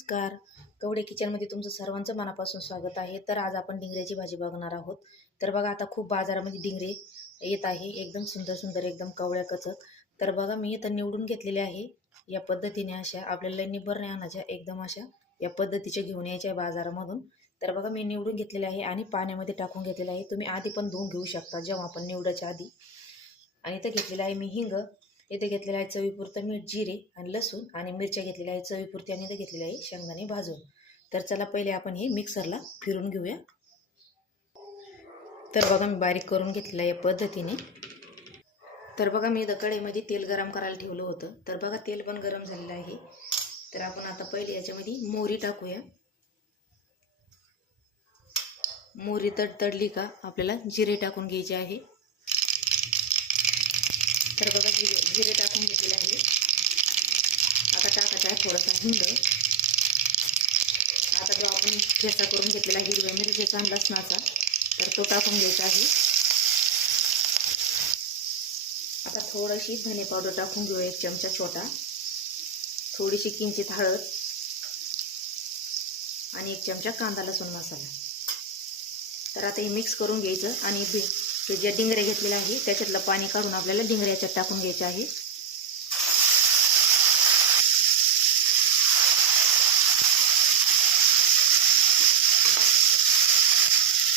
नमस्कार. कवडे किचनमध्ये तुमचं सर्वांचं मनापासून स्वागत आहे. तर आज आपण डिंगऱ्याची भाजी बघणार आहोत. तर बघा आता खूप बाजारामध्ये डिंगरे येत आहे, एकदम सुंदर सुंदर, एकदम कवड्या कचक. तर बघा मी इथं निवडून घेतलेले आहे. या पद्धतीने अशा आपल्याला निब्बर नाही आणायच्या, एकदम अशा या पद्धतीचे घेऊन यायच्या बाजारामधून. तर बघा मी निवडून घेतलेले आहे आणि पाण्यामध्ये टाकून घेतलेले आहे. तुम्ही आधी पण धुवून घेऊ शकता जेव्हा आपण निवडायच्या आधी. आणि इथं घेतलेलं आहे मी हिंग, इथे घेतलेलं आहे चवीपुरतं मीठ, जिरे आणि लसूण आणि मिरच्या घेतलेल्या आहे चवीपुरती, आणि इथे घेतलेले आहे शेंगदाणे भाजून. तर चला पहिले आपण हे मिक्सरला फिरून घेऊया. तर बघा मी बारीक करून घेतलेलं आहे या पद्धतीने. तर बघा मी इथं कढईमध्ये तेल गरम करायला ठेवलं होतं. तर बघा तेल पण गरम झालेलं आहे. तर आपण आता पहिले याच्यामध्ये मोहरी टाकूया. मोहरी तडतडली का आपल्याला जिरे टाकून घ्यायचे आहे. तर बघा जिरे टाकून घेतलेले आहे. आता टाकायचा आहे थोडासा हिंग. आता जो आपण ठेचा करून घेतलेला हिरव्या मिरचीचा आणि लसणाचा, तर तो टाकून घ्यायचा आहे. आता थोडीशी धने पावडर टाकून घेऊया, 1 चमचा छोटा. थोडीशी किंचित हळद आणि 1 चमचा कांदा लसूण मसाला. तर आता हे मिक्स करून घ्यायचं आणि हे जे डिंगरे घेतलेले आहे त्याच्यातलं पाणी काढून आपल्याला डिंगरे याच्यात टाकून घ्यायचे आहे.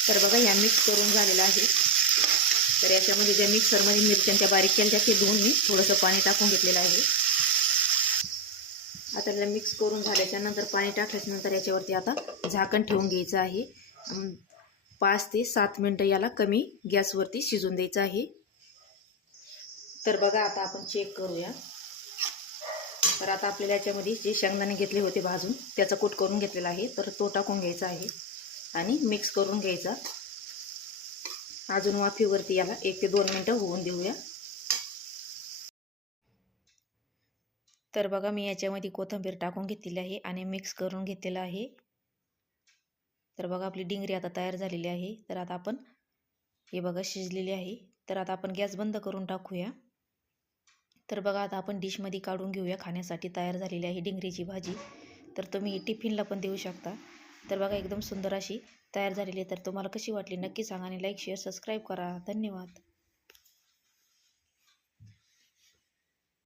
तर बघा या मिक्स करून झालेला आहे. तर याच्यामध्ये ज्या मिक्सरमध्ये मिरच्यांच्या बारीक केल्या ते धुवून मी थोडंसं पाणी टाकून घेतलेलं आहे. आता त्याला मिक्स करून झाल्याच्या नंतर, पाणी टाकल्याच्यानंतर याच्यावरती आता झाकण ठेवून घ्यायचं आहे. 5 ते 7 मिनटं याला कमी गॅसवरती शिजून द्यायचं आहे. तर बघा आता आपण चेक करूया. तर आता आपल्याला याच्यामध्ये जे शेंगदाणे घेतले होते भाजून त्याचा कूट करून घेतलेला आहे, तर तो टाकून घ्यायचा आहे आणि मिक्स करून घ्यायचा. अजून वाफेवरती याला 1 ते 2 मिनटं होऊन देऊया. तर बघा मी याच्यामध्ये कोथिंबीर टाकून घेतलेली आहे आणि मिक्स करून घेतलेलं आहे. तर बघा आपली डिंगरी आता तयार झालेली आहे. तर आता आपण हे बघा शिजलेली आहे. तर आता आपण गॅस बंद करून टाकूया. तर बघा आता आपण डिशमध्ये काढून घेऊया. खाण्यासाठी तयार झालेली आहे डिंगरीची भाजी. तर तुम्ही टिफिनला पण देऊ शकता. तर बघा एकदम सुंदर अशी तयार झालेली आहे. तर तुम्हाला कशी वाटली नक्की सांगा आणि लाईक शेअर सबस्क्राईब करा. धन्यवाद.